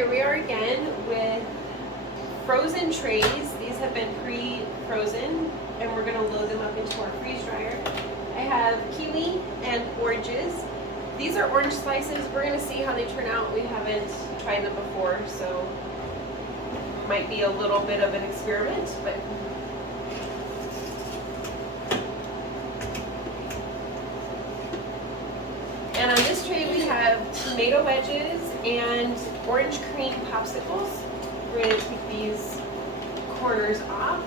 here we are again with frozen trays. These have been pre-frozen and we're going to load them up into our freeze dryer. I have kiwi and oranges. These are orange slices. We're going to see how they turn out. We haven't tried them before, so it might be a little bit of an experiment, but and on this tray we have tomato wedges and orange cream popsicles. We're going to take these corners off.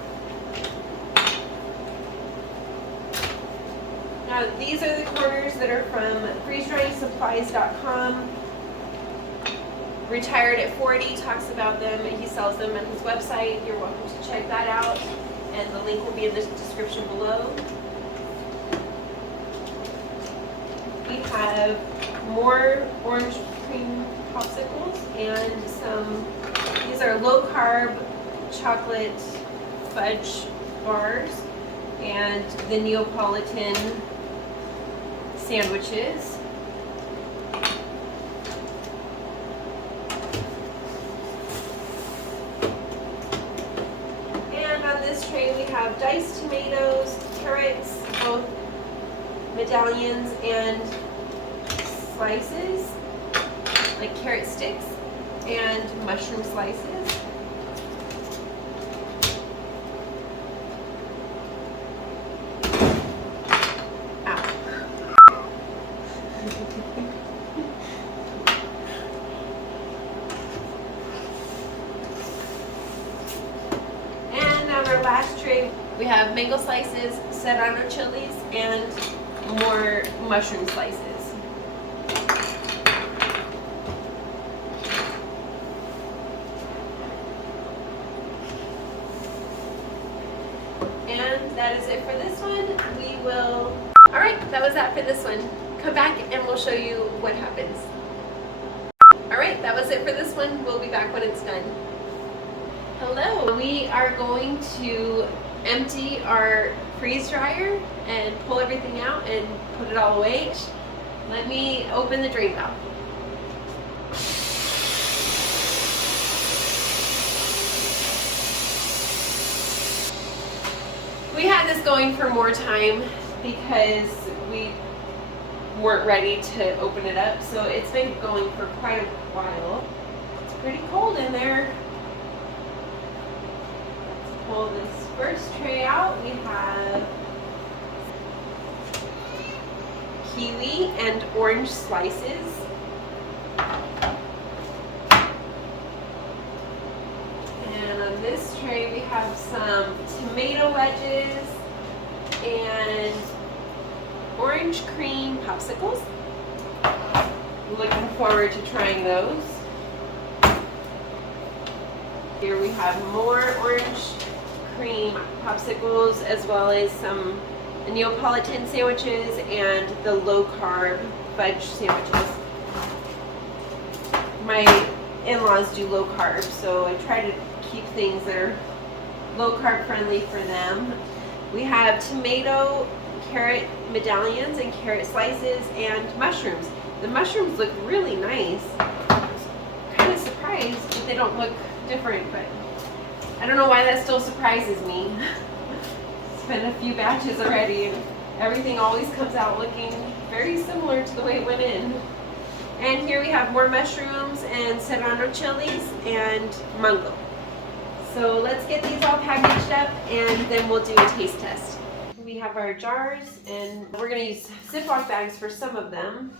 Now these are the corners that are from freezedryingsupplies.com. Retired at 40 talks about them and he sells them on his website. You're welcome to check that out and the link will be in the description below. We have more orange cream popsicles and some, these are low carb chocolate fudge bars and the Neapolitan sandwiches. And on this tray we have diced tomatoes, carrots, both medallions and slices, like carrot sticks, and mushroom slices. And on our last tray, we have mango slices, serrano chiles, and more mushroom slices. And that is it for this one. We will... Alright, that was that for this one. Come back and we'll show you what happens. Alright, that was it for this one. We'll be back when it's done. Hello! We are going to empty our freeze dryer and pull everything out and put it all away. Let me open the drain valve. We had this going for more time because we weren't ready to open it up, so it's been going for quite a while. It's pretty cold in there. Let's pull this first tray out. We have kiwi and orange slices. And on this tray we have some tomato wedges and orange cream popsicles. Looking forward to trying those. Here we have more orange cream popsicles as well as some Neapolitan sandwiches and the low carb fudge sandwiches. My in-laws do low carb, so I try to keep things that are low carb friendly for them. We have tomato, carrot medallions and carrot slices and mushrooms. The mushrooms look really nice. I'm kind of surprised that they don't look different, but I don't know why that still surprises me. It's been a few batches already and everything always comes out looking very similar to the way it went in. And here we have more mushrooms and serrano chilies and mango. So let's get these all packaged up and then we'll do a taste test. We have our jars and we're going to use Ziploc bags for some of them.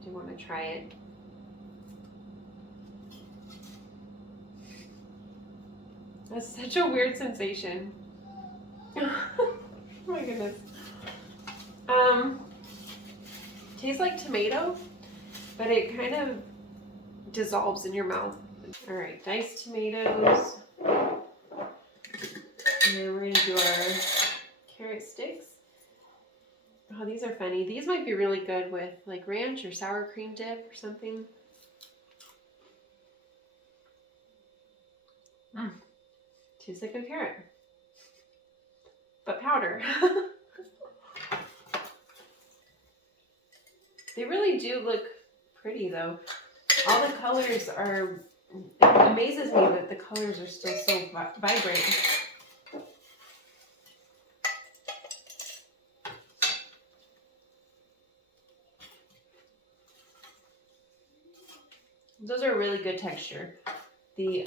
Do you want to try it? That's such a weird sensation. Oh my goodness. Tastes like tomato, but it kind of dissolves in your mouth. All right, diced tomatoes. And then we're going to do our carrot sticks. Oh, these are funny. These might be really good with like ranch or sour cream dip or something. Tastes like a carrot, but powder. They really do look pretty though. All the colors are, it amazes me that the colors are still so vibrant. Those are really good texture. The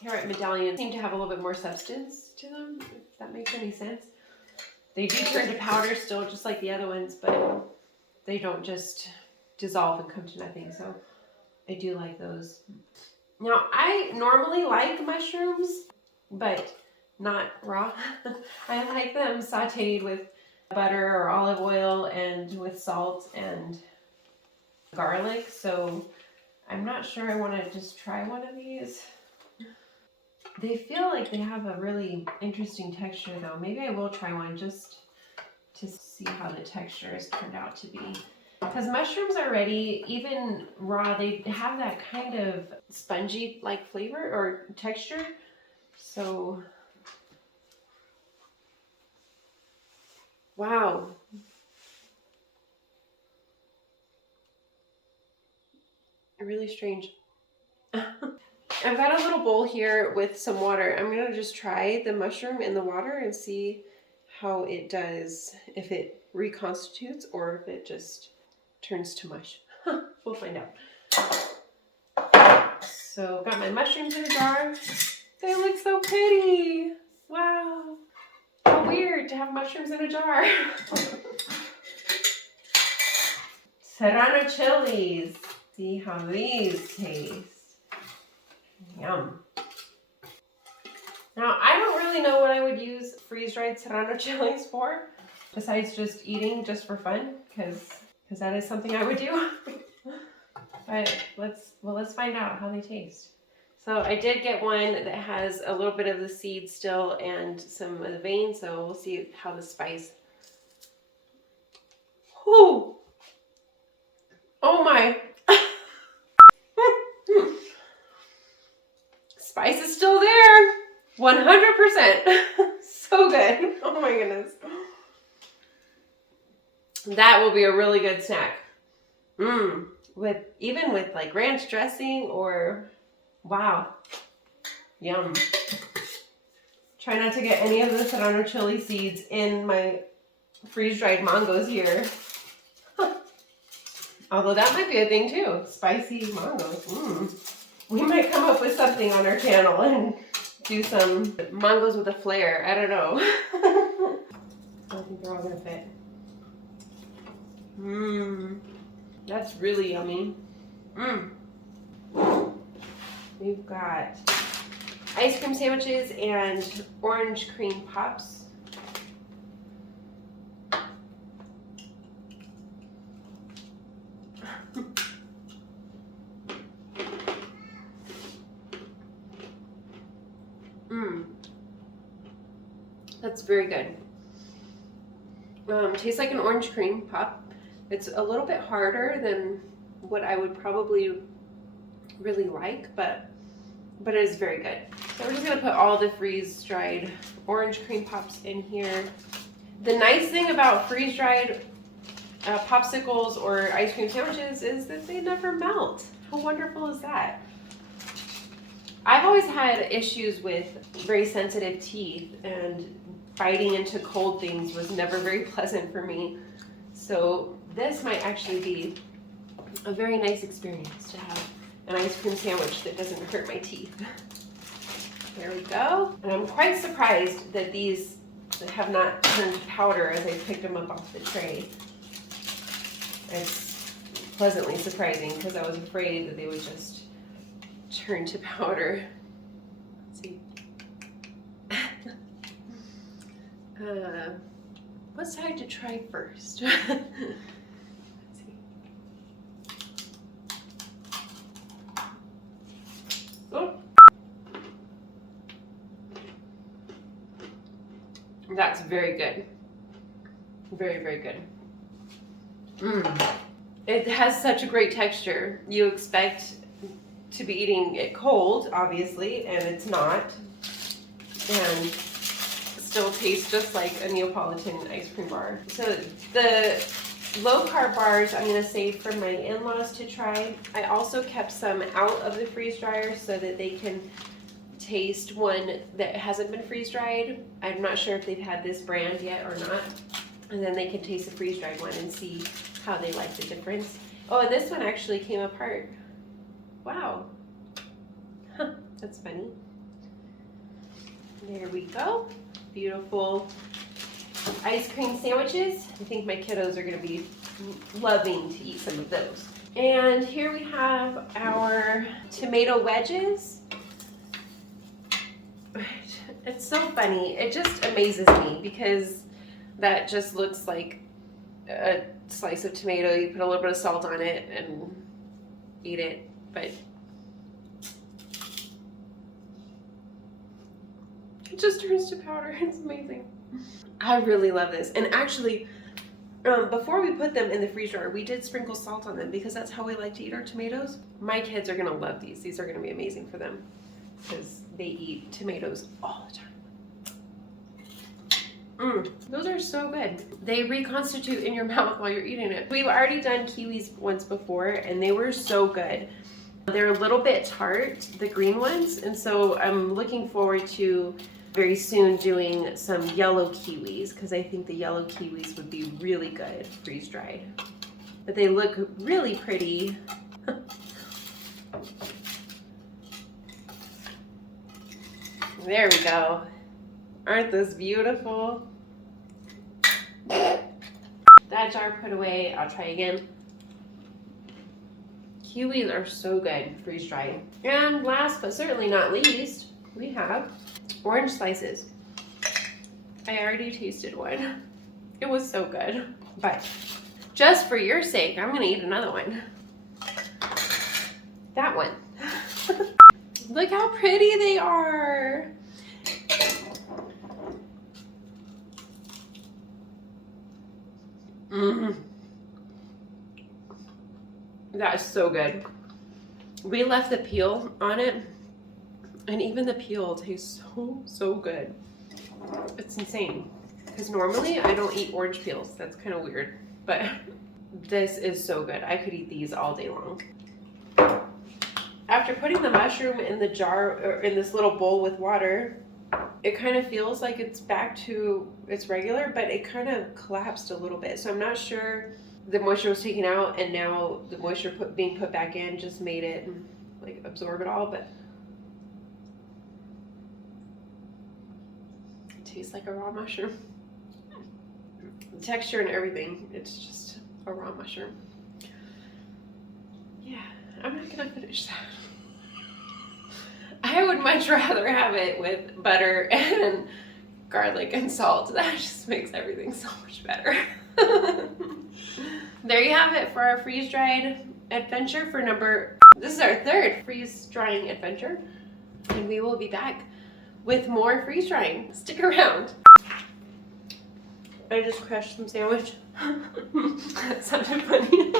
carrot medallions seem to have a little bit more substance to them, if that makes any sense. They do turn to powder still, just like the other ones, but they don't just dissolve and come to nothing. So I do like those. Now, I normally like mushrooms, but not raw. I like them sauteed with butter or olive oil and with salt and garlic. So I'm not sure I want to just try one of these. They feel like they have a really interesting texture though. Maybe I will try one just to see how the texture has turned out to be. Because mushrooms already, even raw, they have that kind of spongy like flavor or texture. So, wow. Really strange. I've got a little bowl here with some water. I'm going to just try the mushroom in the water and see how it does, if it reconstitutes or if it just turns to mush. We'll find out. So, got my mushrooms in a jar. They look so pretty. Wow. How weird to have mushrooms in a jar. Serrano chilies. See how these taste. Yum. Now, I don't really know what I would use freeze-dried serrano chilies for, besides just eating just for fun, because that is something I would do. But let's find out how they taste. So I did get one that has a little bit of the seed still and some of the veins, so we'll see how the spice. Whew. Oh my. Spice is still there. 100%. So good. Oh my goodness. That will be a really good snack. Even with like ranch dressing or, wow. Yum. Try not to get any of the serrano chili seeds in my freeze-dried mangoes here. Although that might be a thing too. Spicy mangoes. We might come up with something on our channel and do some mangoes with a flair. I don't know. I think they're all gonna fit. That's really yummy. We've got ice cream sandwiches and orange cream pops. That's very good. Tastes like an orange cream pop. It's a little bit harder than what I would probably really like, but it is very good. So we're just gonna put all the freeze-dried orange cream pops in here. The nice thing about freeze-dried popsicles or ice cream sandwiches is that they never melt. How wonderful is that? I've always had issues with very sensitive teeth, and biting into cold things was never very pleasant for me. So this might actually be a very nice experience to have an ice cream sandwich that doesn't hurt my teeth. There we go. And I'm quite surprised that these have not turned to powder as I picked them up off the tray. It's pleasantly surprising because I was afraid that they would just turn to powder. Let's see. What side to try first? Let's see. Oh. That's very good. Very, very good. It has such a great texture. You expect to be eating it cold, obviously, and it's not. And still tastes just like a Neapolitan ice cream bar. So the Low carb bars I'm going to save for my in-laws to try. I also kept some out of the freeze dryer so that they can taste one that hasn't been freeze dried. I'm not sure if they've had this brand yet or not. And then they can taste the freeze dried one and see how they like the difference. Oh, and this one actually came apart. Wow. Huh, that's funny. There we go. Beautiful ice cream sandwiches. I think my kiddos are going to be loving to eat some of those. And here we have our tomato wedges. It's so funny. It just amazes me because that just looks like a slice of tomato. You put a little bit of salt on it and eat it, but it just turns to powder. It's amazing. I really love this. And actually, before we put them in the freeze dryer, we did sprinkle salt on them because that's how we like to eat our tomatoes. My kids are going to love these. These are going to be amazing for them because they eat tomatoes all the time. Those are so good. They reconstitute in your mouth while you're eating it. We've already done kiwis once before and they were so good. They're a little bit tart, the green ones, and so I'm looking forward to very soon doing some yellow kiwis because I think the yellow kiwis would be really good freeze dried. But they look really pretty. There we go. Aren't those beautiful? That jar put away. I'll try again. Kiwis are so good freeze dried. And last but certainly not least, we have orange slices. I already tasted one. It was so good. But just for your sake, I'm gonna eat another one. That one. Look how pretty they are. That is so good. We left the peel on it, and even the peel tastes so good. It's insane. Because normally I don't eat orange peels. That's kind of weird. But this is so good. I could eat these all day long. After putting the mushroom in the jar, or in this little bowl with water, it kind of feels like it's back to its regular, but it kind of collapsed a little bit. So I'm not sure the moisture was taken out and now the moisture being put back in just made it like absorb it all, but it tastes like a raw mushroom. The texture and everything, it's just a raw mushroom. Yeah, I'm not gonna finish that. I would much rather have it with butter and garlic and salt. That just makes everything so much better. There you have it for our freeze-dried adventure this is our third freeze-drying adventure. And we will be back with more freeze-drying. Stick around. I just crushed some sandwich. That sounded funny.